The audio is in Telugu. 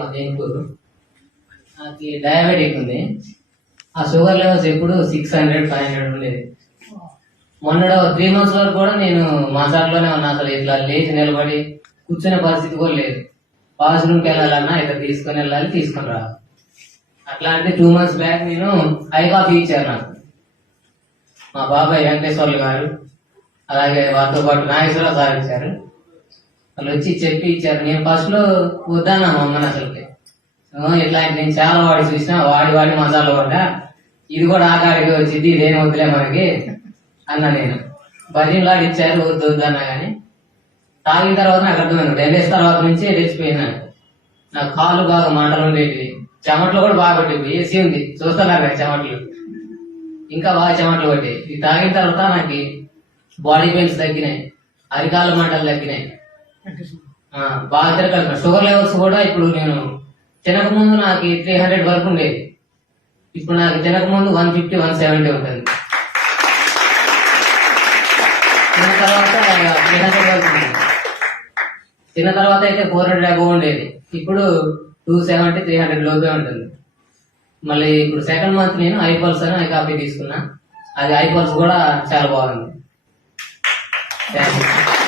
మదేంపూరు. నాకు డయాబెటిక్ ఉంది. ఆ షుగర్ లెవెల్స్ ఎప్పుడు 600, 500 ఉండేది. మొన్న 3 months వరకు కూడా నేను మసాజ్లోనే ఉన్నా. అసలు ఇట్లా లేచి నిలబడి కూర్చునే పరిస్థితి కూడా లేదు. వాష్రూమ్కి వెళ్ళాలన్నా ఇట్లా తీసుకొని వెళ్ళాలి, తీసుకొని రావాలి. అట్లాంటి 2 months బ్యాక్ నేను ఐ కాఫీ ఇచ్చారు నాకు మా బాబాయ్ వెంకటేశ్వర్లు గారు, అలాగే వారితో పాటు నాగేశ్వరరావు సార్ ఇచ్చారు. వాళ్ళు వచ్చి చెప్పి ఇచ్చారు. నేను ఫస్ట్ లో వద్దానా మా అమ్మని అసలుకి. ఇట్లాంటి నేను చాలా వాడి చూసినా, వాడి మసాలా పడ్డా, ఇది కూడా ఆకాడికి వచ్చింది, ఇదేం వద్దులే మనకి అన్నా. నేను భజనలాగా ఇచ్చారు, వద్దు వద్దన్నా కానీ తాగిన తర్వాత నాకు అర్థమైంది. 10 days తర్వాత నుంచి రెచ్చిపోయినాను. నాకు కాళ్ళు బాగా మంటలు ఉండేవి, చెమట్లు కూడా బాగా పట్టేవి. ఏసీ ఉంది చూస్తున్నారు కదా చెమట్లు, ఇంకా బాగా చెమట్లు పట్టేవి. ఇది తాగిన తర్వాత నాకు బాడీ పెయిన్స్ తగ్గినాయి, అరికాళ్ళ మంటలు తగ్గినాయి, బాగా తిరగలుగుతా. షుగర్ లెవెల్స్ కూడా ఇప్పుడు నేను తినక ముందు నాకు 300 వరకు ఉండేది. ఇప్పుడు నాకు తినక ముందు 150, 170 ఉంటుంది. తిన్న తర్వాత 300 వరకు ఉండేది. తిన్న తర్వాత అయితే 400 అబోవ్ ఉండేది. ఇప్పుడు 270, 300 లోపే ఉంటుంది. మళ్ళీ ఇప్పుడు 2nd month నేను ఐపల్స్ అని ఐ కాఫీ తీసుకున్నా. అది ఐపల్స్ కూడా చాలా బాగుంది. Thank you.